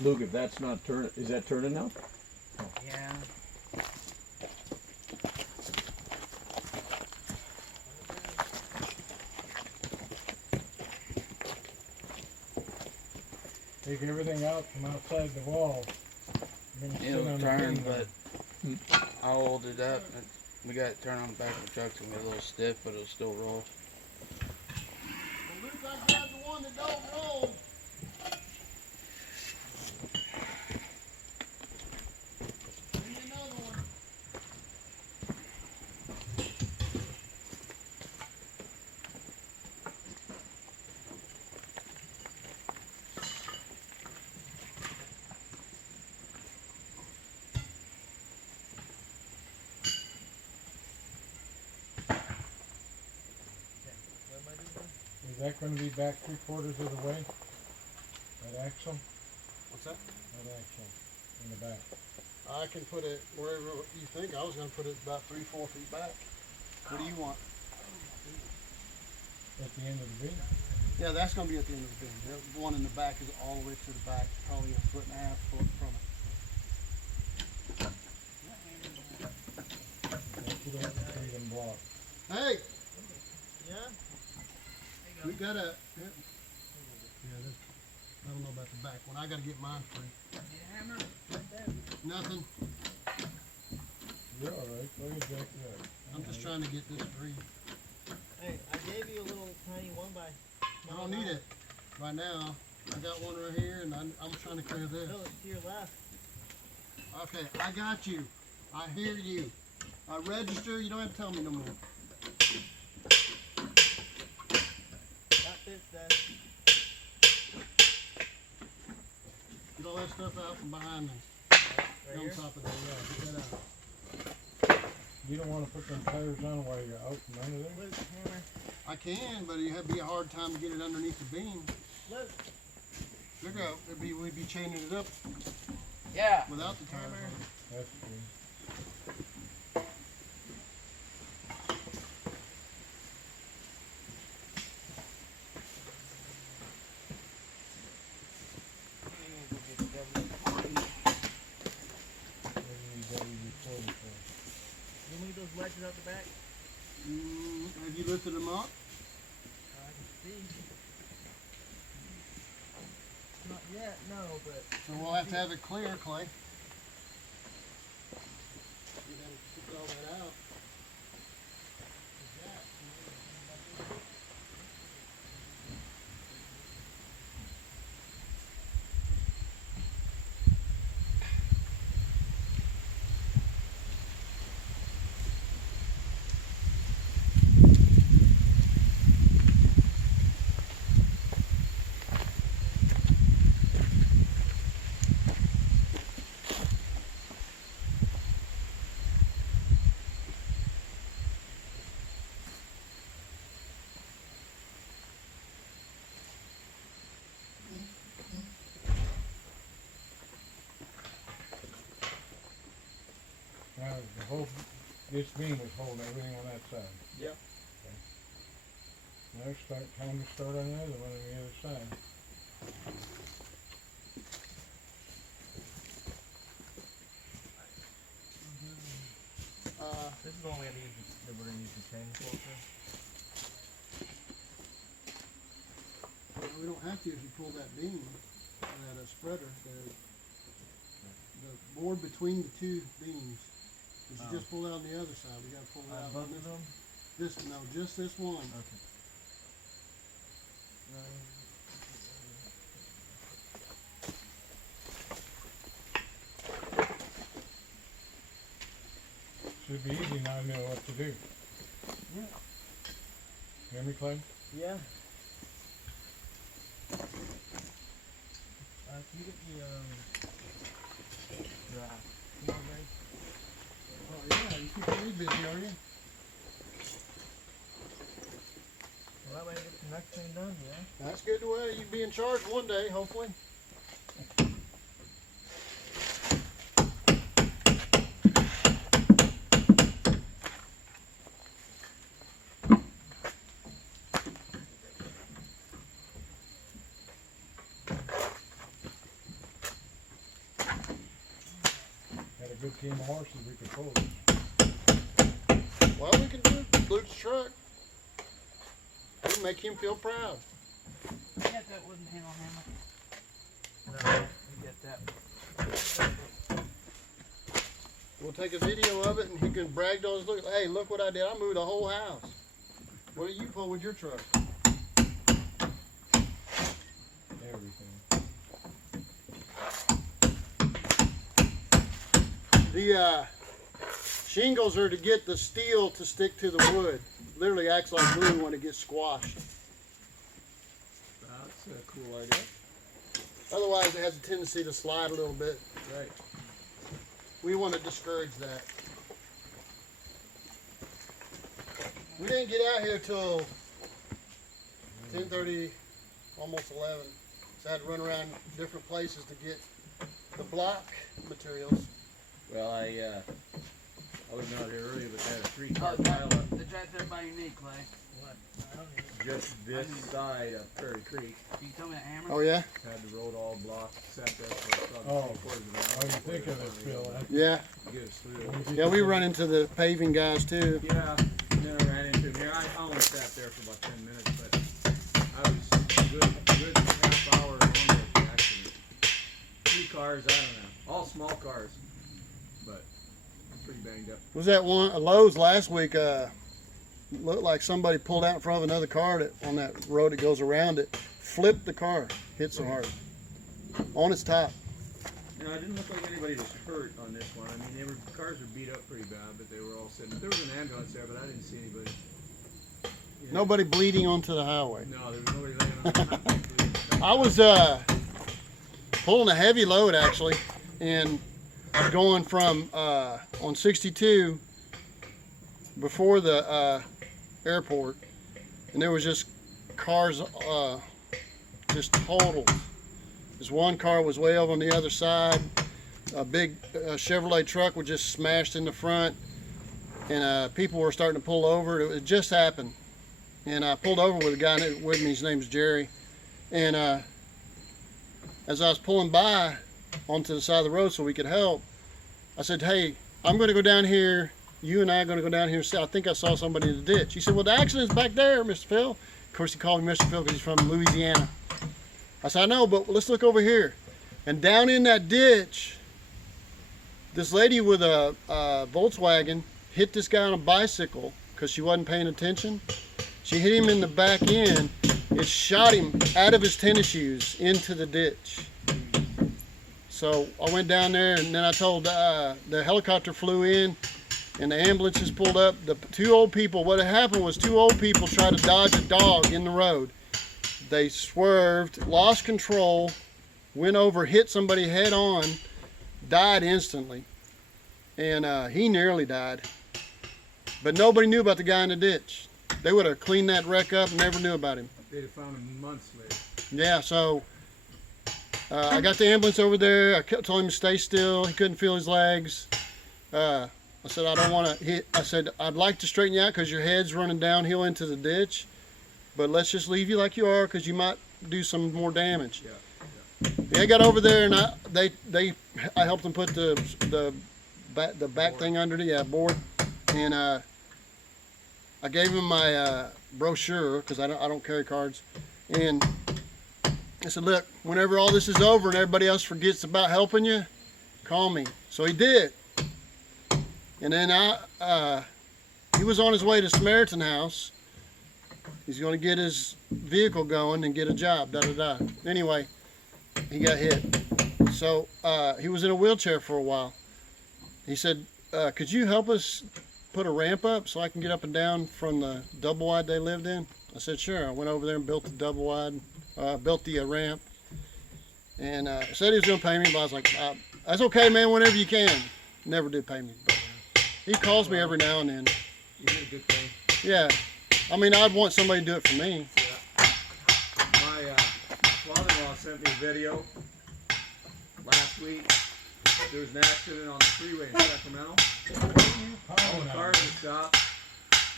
Luke, if that's not turning, is that turning now? Yeah. Take everything out from outside the wall. It'll turn, but I'll hold it up. We got it turned on the back of the truck, so it's a little stiff, but it'll still roll. Well, Luke, I grabbed the one that don't roll. Give me another one. Is that going to be back 3/4 of the way? That axle? What's that? That axle in the back. I can put it wherever you think. I was going to put it about 3-4 feet back. What do you want? At the end of the beam? Yeah, that's going to be at the end of the beam. The one in the back is all the way to the back, probably 1.5 foot from it. You don't see them block. Hey, Yeah? we got a. Yeah, this, I don't know about the back one. I got to get mine free. Hammer? Nothing. You're alright. Go ahead, Jack. I'm just trying to get this free. Hey, I gave you a little tiny one by. I don't need it right now. I got one right here, and I'm trying to clear this. No, it's to your left. Okay, I got you. I hear you. I register. You don't have to tell me no more. That fits then. Get all that stuff out from behind me. Right On here? top of that, yeah. Get that out. You don't want to put them tires on while you're out from under there? Luke, hammer. I can, but it'd be a hard time to get it underneath the beam. Luke. Look out. We'd be chaining it up Yeah. without the tires Hammer. on. That's true. What do you got your recorder for? You need those ledges out the back? Have you lifted them up? I can see. Not yet, no, but. So we'll have to have it clear, Clay. You gotta pick all that out. Now, the whole, this beam was holding everything on that side. Yep. Okay. Now time to start on the other one on the other side. This is the one that we're gonna use the chain for. Well, we don't have to if you pull that beam, that spreader, the board between the two beams. If you just pull out on the other side, we gotta pull it out. Both on of them? this, no, just this one. Okay. Should be easy now to know what to do. Yeah. Hear me, Clay? Yeah. Can you get the draft? Come on, buddy. Oh yeah, you keep me busy, are you? Well, that way I get the next thing done, yeah? That's good the way you'd be in charge one day, hopefully. good team of horses we could pull. Well, we can do Luke's truck. We'll make him feel proud. You got that wooden handle hammer? No, you get that. We'll take a video of it and he can brag to us. Look, hey, look what I did. I moved the whole house. What do you pull with your truck? Everything. The shingles are to get the steel to stick to the wood. Literally acts like glue when it gets squashed. That's a cool idea. Otherwise, it has a tendency to slide a little bit. Right. We want to discourage that. We didn't get out here till 10:30, almost 11. So I had to run around different places to get the block materials. Well, I was out here earlier, but they had a Oh, three-car pileup it's right there by your knee, Clay. What? I don't even. just this side of Prairie Creek. Can you tell me that hammer? Oh yeah? Had the road all blocked, sat there for Oh. three-quarters of an hour. Oh, you think of this, Bill, huh? Yeah. Get us through. Yeah, we run into the paving guys too. Yeah, and then I ran into him here. I only sat there for about 10 minutes, but I was good half hour on the accident. 3 cars, I don't know. All small cars, but pretty banged up. Was that one Lowe's last week? Looked like somebody pulled out in front of another car on that road that goes around it. Flipped the car. Hit so hard. On its top. You know, it didn't look like anybody was hurt on this one. I mean, cars were beat up pretty bad, but they were all sitting. There was an ambulance there, but I didn't see anybody. Yeah. Nobody bleeding onto the highway. No, there was nobody laying on the highway. I was pulling a heavy load actually, and going from on 62 before the airport, and there was just cars just totaled. This one car was way over on the other side. A big Chevrolet truck was just smashed in the front, and people were starting to pull over. It just happened, and I pulled over with a guy with me. His name's Jerry, and as I was pulling by onto the side of the road so we could help, I said, "Hey, I'm going to go down here. You and I are going to go down here and see. I think I saw somebody in the ditch." He said, "Well, the accident's back there, Mr. Phil." Of course, he called me Mr. Phil because he's from Louisiana. I said, "I know, but let's look over here." And down in that ditch, this lady with a Volkswagen hit this guy on a bicycle because she wasn't paying attention. She hit him in the back end. It shot him out of his tennis shoes into the ditch. So I went down there, and then I told the helicopter flew in, and the ambulances pulled up. The 2 old people, what had happened was 2 old people tried to dodge a dog in the road. They swerved, lost control, went over, hit somebody head on, died instantly. And he nearly died. But nobody knew about the guy in the ditch. They would have cleaned that wreck up and never knew about him. They'd have found him months later. Yeah, so I got the ambulance over there. I told him to stay still. He couldn't feel his legs. I said, "I don't want to hit." I said, "I'd like to straighten you out because your head's running downhill into the ditch, but let's just leave you like you are because you might do some more damage." Yeah. They got over there, and I helped them put the back thing under the board, and I gave him my brochure because I don't carry cards, and I said, "Look, whenever all this is over and everybody else forgets about helping you, call me." So he did. And then he was on his way to Samaritan House. He's going to get his vehicle going and get a job, da-da-da. Anyway, he got hit. So he was in a wheelchair for a while. He said, "Could you help us put a ramp up so I can get up and down from the double wide they lived in?" I said, "Sure." I went over there and built the double wide, built the ramp. And said he was going to pay me, but I was like, "That's okay, man, whenever you can." Never did pay me. But he calls me every now and then. You did a good thing. Yeah. I mean, I'd want somebody to do it for me. My father-in-law sent me a video last week. There was an accident on the freeway in Sacramento. All the cars had stopped.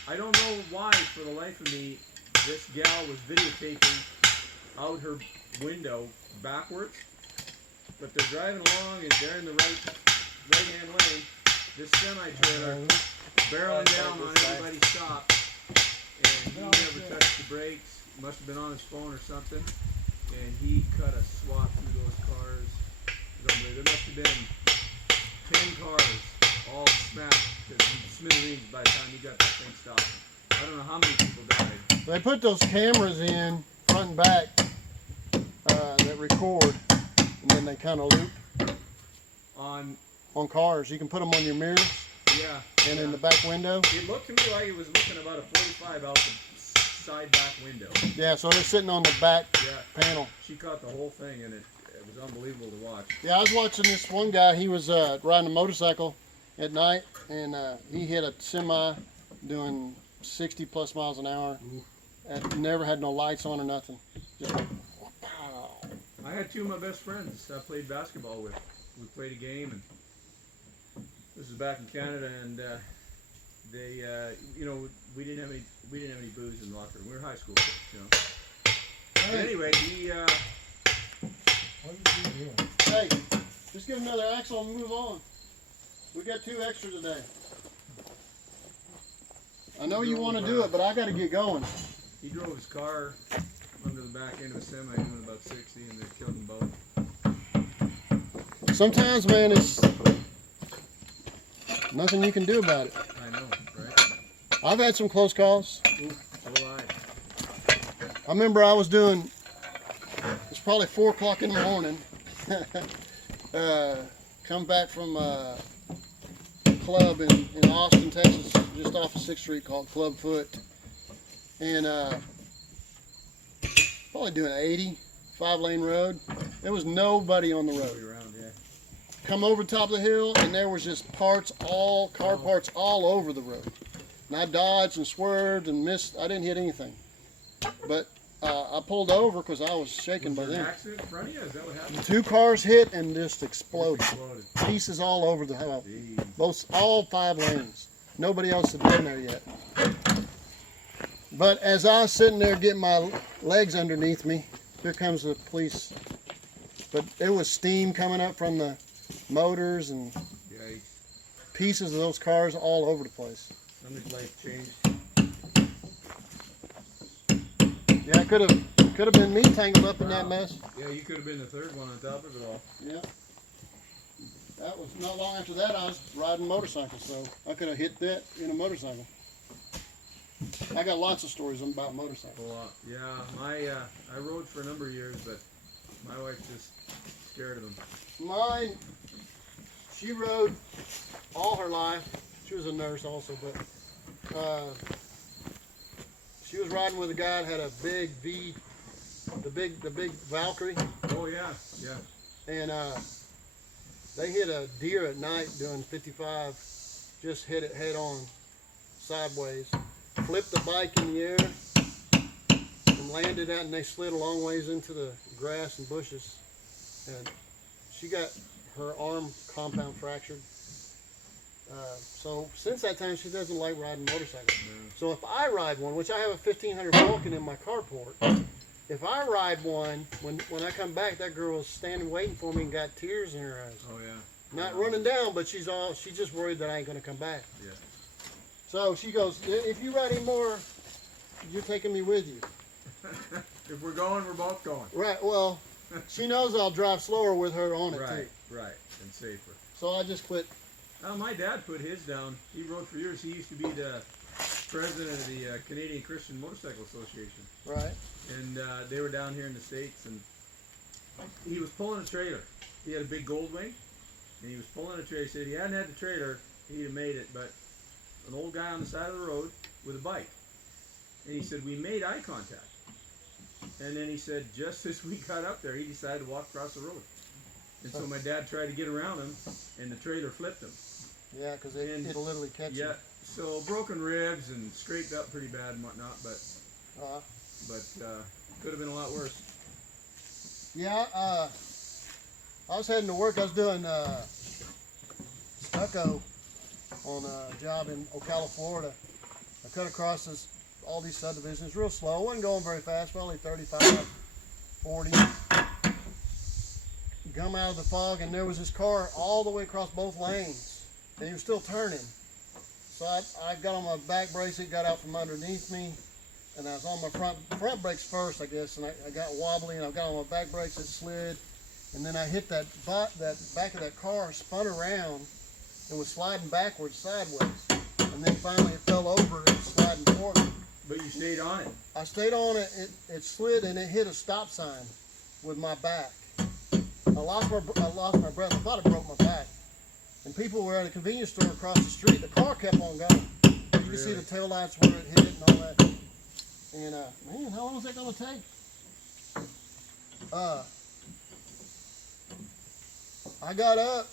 I don't know why, for the life of me, this gal was videotaping out her window backwards. But they're driving along and they're in the right right-hand lane, this semi-trailer barreling down on everybody's stop, and he never touched the brakes. Must have been on his phone or something, and he cut a swath through those cars. It was unbelievable. There must have been 10 cars all smashed to smithereens by the time he got that thing stopped. I don't know how many people died. They put those cameras in front and back that record, and then they kind of loop on cars. You can put them on your mirrors Yeah. and in the back window. It looked to me like it was looking about a 45 out the side back window. Yeah, so they're sitting on the back Yeah. panel. She caught the whole thing, and it was unbelievable to watch. Yeah, I was watching this one guy. He was riding a motorcycle at night, and he hit a semi doing 60 plus miles an hour. And never had no lights on or nothing. Just like, pow. I had two of my best friends I played basketball with. We played a game, and this is back in Canada, and they, you know, we didn't have any booze in the locker room. We were high school kids, you know. But anyway, he, What is he doing? Hey, just get another axle and move on. We got 2 extra today. I know you want to do it, but I got to get going. he drove his car under the back end of a semi doing about 60, and they killed them both. Sometimes, man, it's nothing you can do about it. I know, right? I've had some close calls. So have I. I remember I was doing, it's probably 4 o'clock in the morning. Come back from a club in Austin, Texas, just off of 6th Street called Club Foot. And probably doing 80, 5-lane road. There was nobody on the road. Way around, yeah. Come over top of the hill, and there was just car parts all over the road. And I dodged and swerved and missed. I didn't hit anything. But I pulled over because I was shaken by Was there an then. accident in front of you? Is that what happened? 2 cars hit and just exploded. Exploded. Pieces all over the hill. Jeez. All 5 lanes. Nobody else had been there yet. But as I was sitting there getting my legs underneath me, here comes the police. But there was steam coming up from the motors and Yikes. pieces of those cars all over the place. Somebody's life changed. Yeah, it could have been me tangled up in that mess. Yeah, you could have been the third one on top of it all. Yeah. That was not long after that. I was riding motorcycles, so I could have hit that in a motorcycle. I got lots of stories about motorcycles. Well, yeah, I rode for a number of years, but my wife just scared of them. Mine, she rode all her life. She was a nurse also, but she was riding with a guy that had a big V, the big Valkyrie, Oh yeah, yeah. and they hit a deer at night doing 55, just hit it head on, sideways, flipped the bike in the air, and landed out, and they slid a long ways into the grass and bushes, and she got her arm compound fractured. So since that time, she doesn't like riding motorcycles. Yeah. So if I ride one, which I have a 1500 Vulcan in my carport, if I ride one, when I come back, that girl is standing waiting for me and got tears in her eyes. Oh yeah. Not running down, but she's just worried that I ain't gonna come back. Yeah. So she goes, if you ride anymore, you're taking me with you. If we're going, we're both going. Right, well, she knows I'll drive slower with her on it Right, too. right, and safer. So I just quit. My dad put his down. He rode for years. He used to be the president of the Canadian Christian Motorcycle Association. Right. And they were down here in the States, and he was pulling a trailer. He had a big Goldwing, and he was pulling a trailer. He said if he hadn't had the trailer, he'd have made it, but an old guy on the side of the road with a bike. And he said, we made eye contact. And then he said, just as we got up there, he decided to walk across the road. And so my dad tried to get around him, and the trailer flipped him. Yeah, because And- it'll literally catch Yeah, so broken ribs and scraped up pretty bad and whatnot, but you. could have been a lot worse. Yeah, I was heading to work. I was doing stucco on a job in Ocala, Florida. I cut across all these subdivisions real slow. I wasn't going very fast, probably 35, 40. come out of the fog, and there was this car all the way across both lanes, and he was still turning. So I got on my back brace, it got out from underneath me, and I was on my front brakes first, I guess, and I got wobbly, and I got on my back brakes, it slid, and then I hit that back of that car, spun around, and was sliding backwards, sideways, and then finally it fell over and was sliding forward. But you stayed on it. I stayed on it, it slid, and it hit a stop sign with my back. I lost my breath, I thought it broke my back. And people were at a convenience store across the street. The car kept on going. You can see the taillights where it hit it and all that. And man, how long is that gonna take? I got up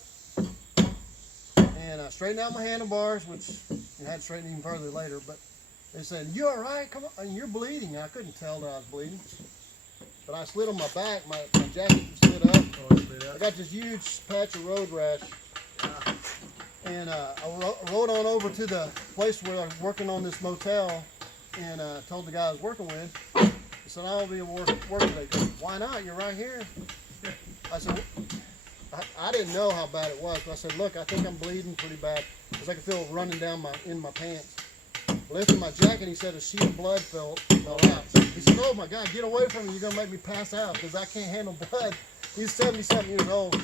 and I straightened out my handlebars, which I had to straighten even further later. But they said, "You all right? Come on, and you're bleeding." I couldn't tell that I was bleeding, but I slid on my back. My jacket slid up. I got this huge patch of road rash. And I rode on over to the place where I was working on this motel, and told the guy I was working with, I said, "I'll be at work today." He goes, "Why not? You're right here." I said, I didn't know how bad it was, but I said, "Look, I think I'm bleeding pretty bad," because I could feel it running down in my pants. Lifted my jacket, he said a sheet of blood fell out. He said, "Oh my God, get away from me, you're gonna make me pass out, because I can't handle blood." He's 70-something years old.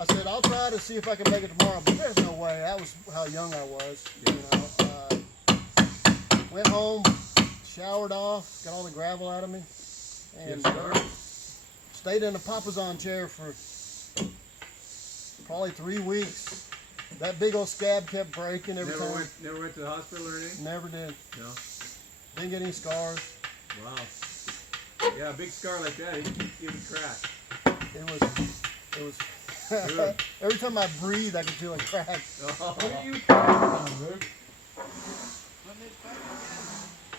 I said, "I'll try to see if I can make it tomorrow," but there's no way. That was how young I was, you know. Went home, showered off, got all the gravel out of me, and stayed in a Papazon chair for probably 3 weeks. That big old scab kept breaking every time. Never went to the hospital or anything? Never did. No. Didn't get any scars. Wow. Yeah, a big scar like that, it would crack. It was. Every time I breathe, I can feel it crack. Oh. What are you talking about, Luke?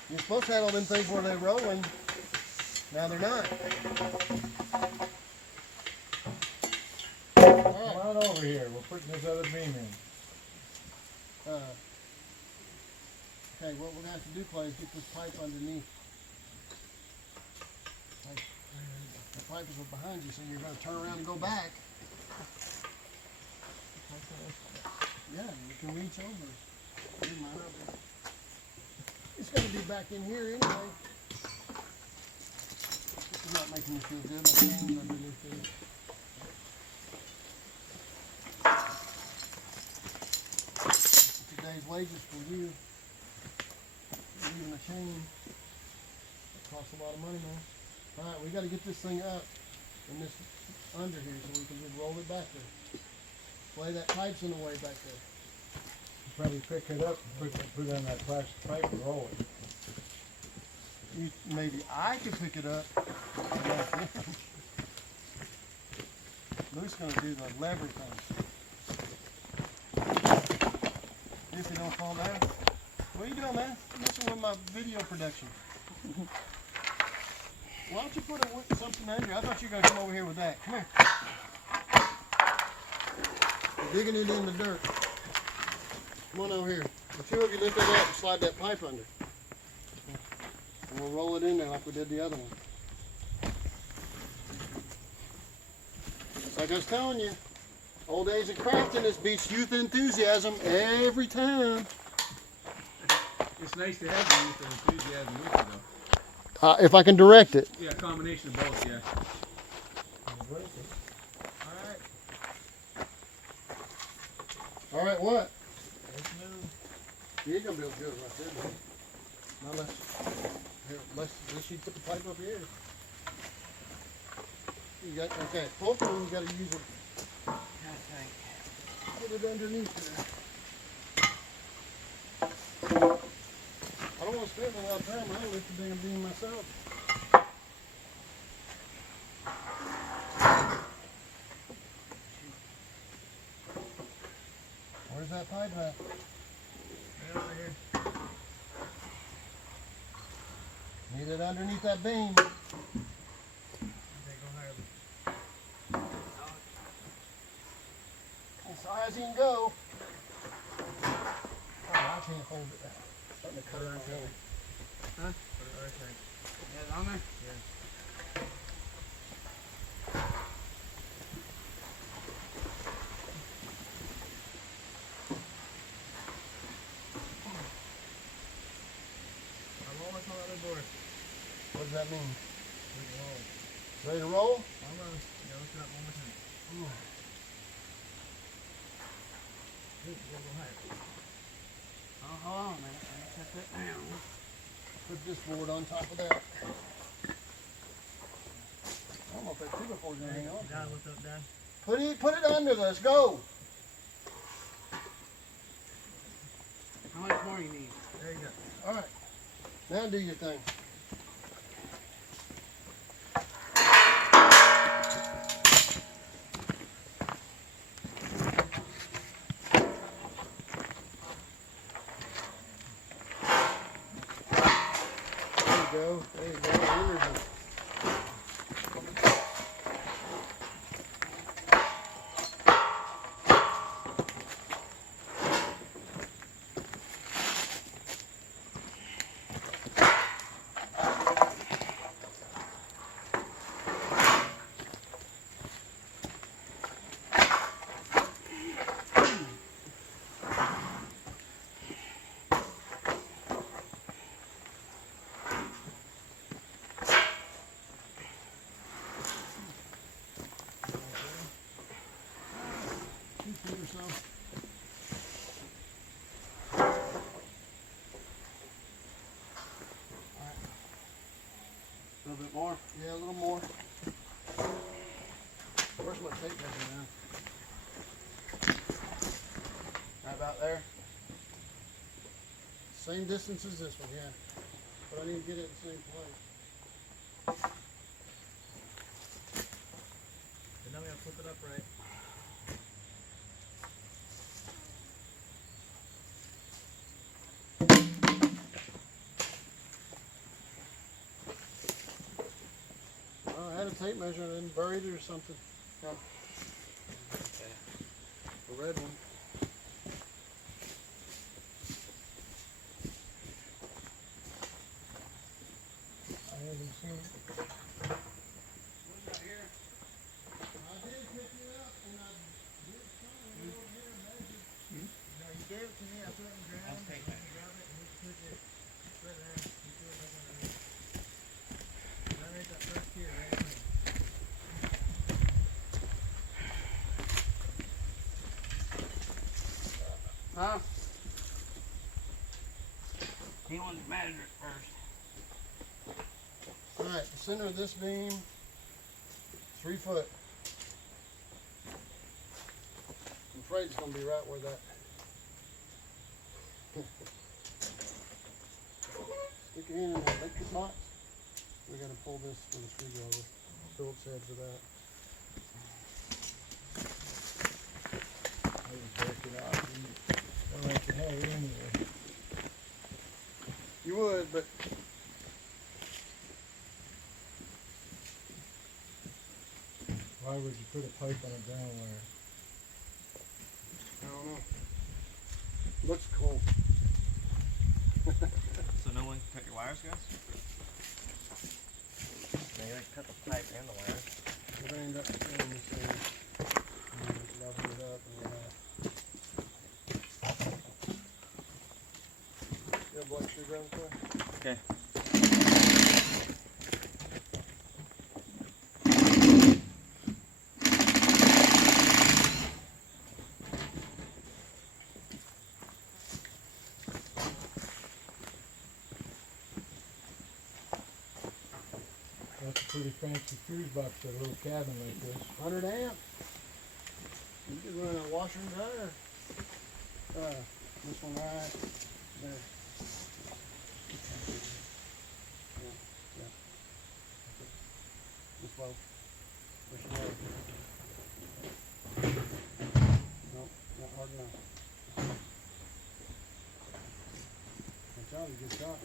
You're supposed to have all them things where they're rolling. Now they're not. Come on over here. We're putting this other beam in. Okay, what we're going to have to do, Clay, is get this pipe underneath. The pipe is behind you, so you're going to turn around and go back. Yeah, you can reach over. It might not be. It's going to be back in here anyway. This is not making me feel good. My hands underneath there. Today's wages for you. Even a chain. It costs a lot of money, man. Alright, we got to get this thing up and this under here so we can just roll it back there. Play that pipe's in the way back there. Probably pick it up and put it on that plastic pipe and roll it. Maybe I could pick it up. Luke's going to do the lever thing. If you don't fall down. What are you doing, man? You're messing with my video production. Why don't you put something under? I thought you were going to come over here with that. Come here. You're digging it in the dirt. Come on over here. The two of you lift that up and slide that pipe under. And we'll roll it in there like we did the other one. Like I was telling you, old days of crafting has beats youth enthusiasm every time. It's nice to have the youth and enthusiasm with you, though. If I can direct it. Yeah, a combination of both, yeah. All right, what? You ain't gonna be able to do it right there, buddy. Not unless you put the pipe up here. You got, okay, both of them you gotta use it. Put it underneath there. I don't want to spend a lot of time. I'll lift the damn beam myself. Where's that pipe at? Over here. Need it underneath that beam. They go higher. As high as he can go. Oh, I can't hold it. Starting to cut it on here. Put it right there. Yeah, on there? does that mean? Pretty low. Ready to roll? Almost. Yeah, look it up one more time. Good, a little higher. Oh, hold on a minute. Let me set that down. Put this board on top of that. I don't know if that two board's gonna hang on. Down, lift up, down. Put it under this. Go. How much more you need? There you go. All right. Now do your thing. There you go. There you go. Energy. A little bit more. Yeah, a little more. Where's my tape measure now? Right about there. Same distance as this one, yeah. But I need to get it in the same place. And now we gotta flip it up right. Oh, I had a tape measure and then buried it or something. Yeah. The red one. I haven't seen it. I did pick it up and I did come over here and measured. No, you gave it to me. I put it in the ground. I'll take I that. grab it and we put it right there. You threw it back underneath. And I made that first tier right in. Huh? He wanted to measure it first. All right, the center of this beam, 3 foot. I'm afraid it's gonna be right where that. Stick your hand in the electric box. We gotta pull this for the screwdriver. Phillips head for that. I just worked it out. Don't let you have it anyway. You would, but Why would you put a pipe on a ground wire? I don't know. Looks cool. So no one can cut your wires, guys? No, you cut the pipe and the wires. We're gonna end up doing this thing. And just level it up and you have a black screwdriver for? Okay. That's a pretty fancy fuse box for a little cabin like this. 100 amp. You could run a washer and dryer. This one right there. Yeah. This low. Push it low. Nope, not hard enough. Good job, good shot.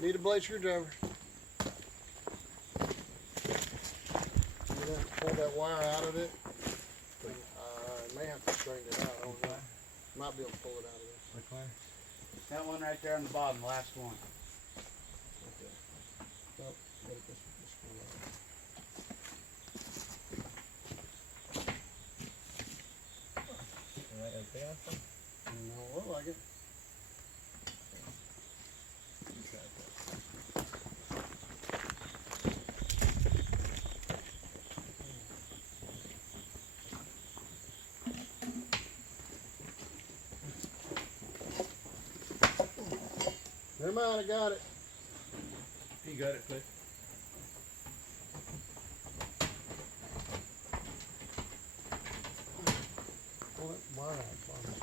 Need a blade screwdriver. You're gonna have to pull that wire out of it. May have to straighten it out. I don't know. Might be able to pull it out of there. Which way? That one right there on the bottom, the last one. Okay. Well, get it this screwdriver. Anthem? No, look like it. Never mind, I got it. You got it, Cliff. Pull that wire out for me.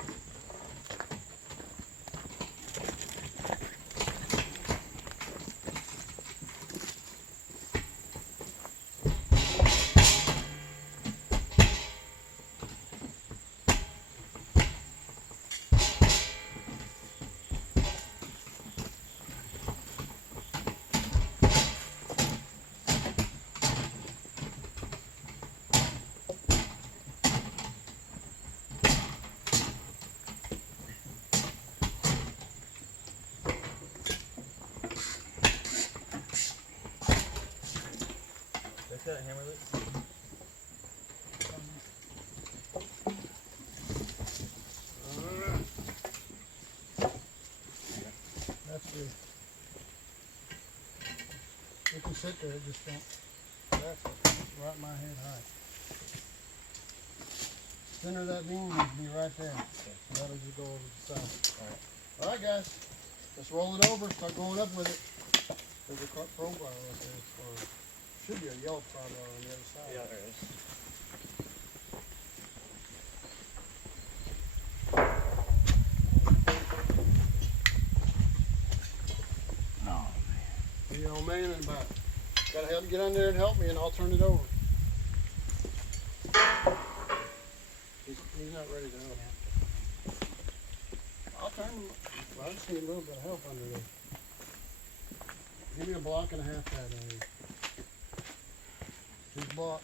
Is that a hammer loop? That's good. It can sit there, it just don't. That's right in my head high. Center of that beam needs to be right there. That'll just go over the side. Alright guys, let's roll it over, start going up with it. There's a profile right there, or should be a yellow profile on the other side. Yeah, there is. Be the old man in about. Gotta help get under there and help me and I'll turn it over. He's not ready to help. I'll turn him. Well, I just need a little bit of help under there. Give me a block and a half that area. Just block.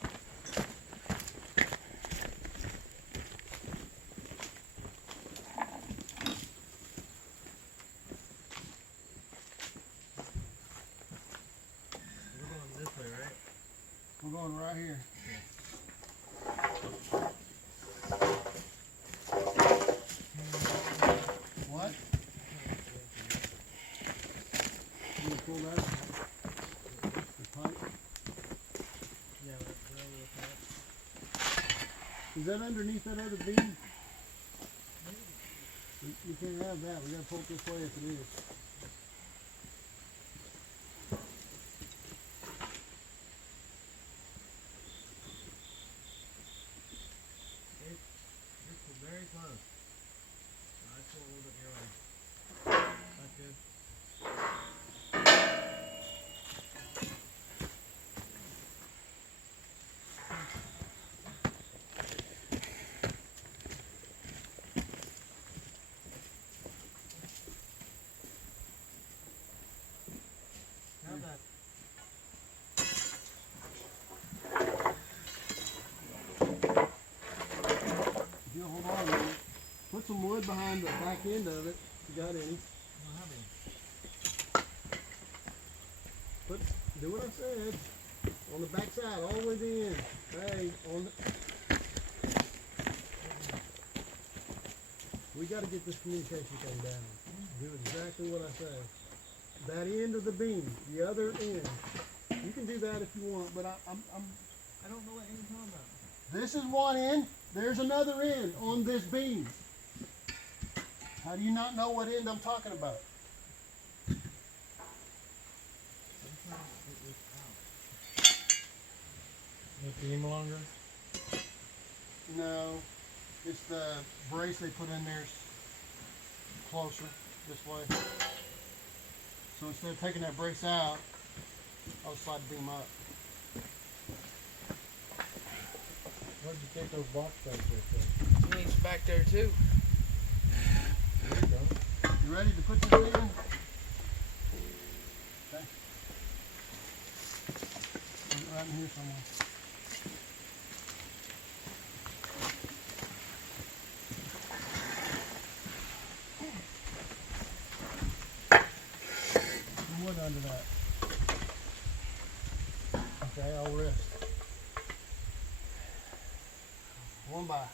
We're going this way, right? We're going right here. What? You gonna pull that? The pipe? Yeah, that's where we're looking at. Is that underneath that other beam? You can't have that. We gotta pull it this way if it is. It's very close. I pull a little bit your way. That's good. How's that? If you'll hold on a minute, put some wood behind the back end of it, if you got any. Do what I said. On the back side, all the way to the end. Hey, on the... We gotta get this communication thing down. Do exactly what I say. That end of the beam, the other end. You can do that if you want, but I don't know what you're talking about. this is one end, there's another end on this beam. How do you not know what end I'm talking about? The beam longer? No, it's the brace they put in there's closer this way. So instead of taking that brace out, I'll slide the beam up. Where'd you take those box bags right there? He's back there too. There you go. You ready to put this in? Okay. Put it right in here somewhere. Some wood under that. Okay, I'll rest. One by.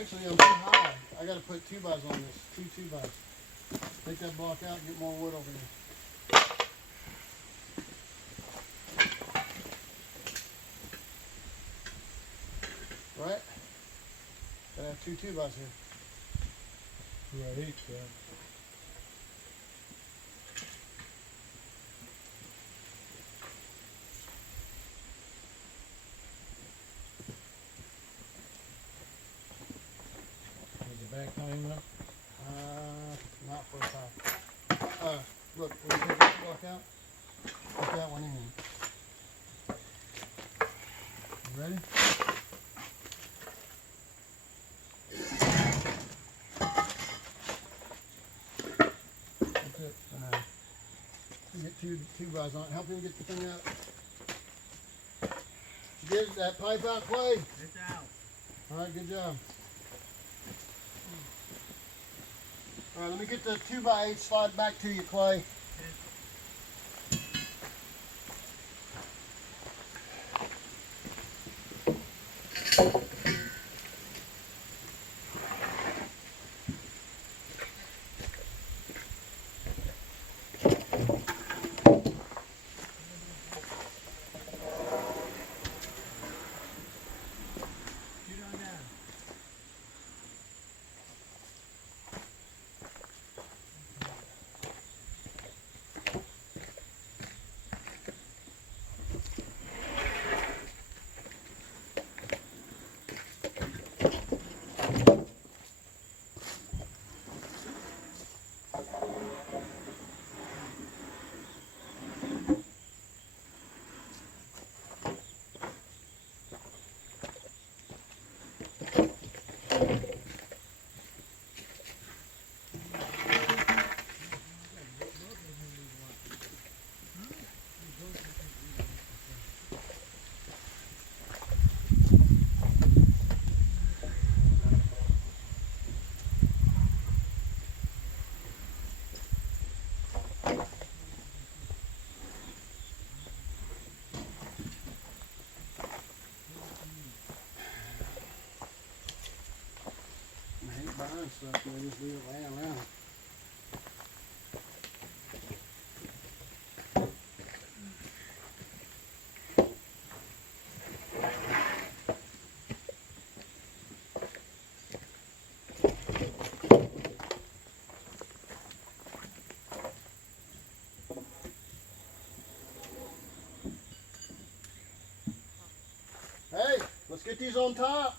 Actually, I'm too high. I gotta put 2x on this. Two 2x. Take that block out and get more wood over here. Right? Gotta have two 2x here. 2 at each, yeah. Is the back time up? Not for a time. Look, will you take that block out? Put that one in. You ready? That's it for now. You get two guys on it. Help him get the thing out. Did you get that pipe out, Clay? It's out. Alright, good job. Alright, let me get the 2x8 slide back to you, Clay. Shoot on down. I hate buying stuff, and I just leave it laying around. Hey, let's get these on top.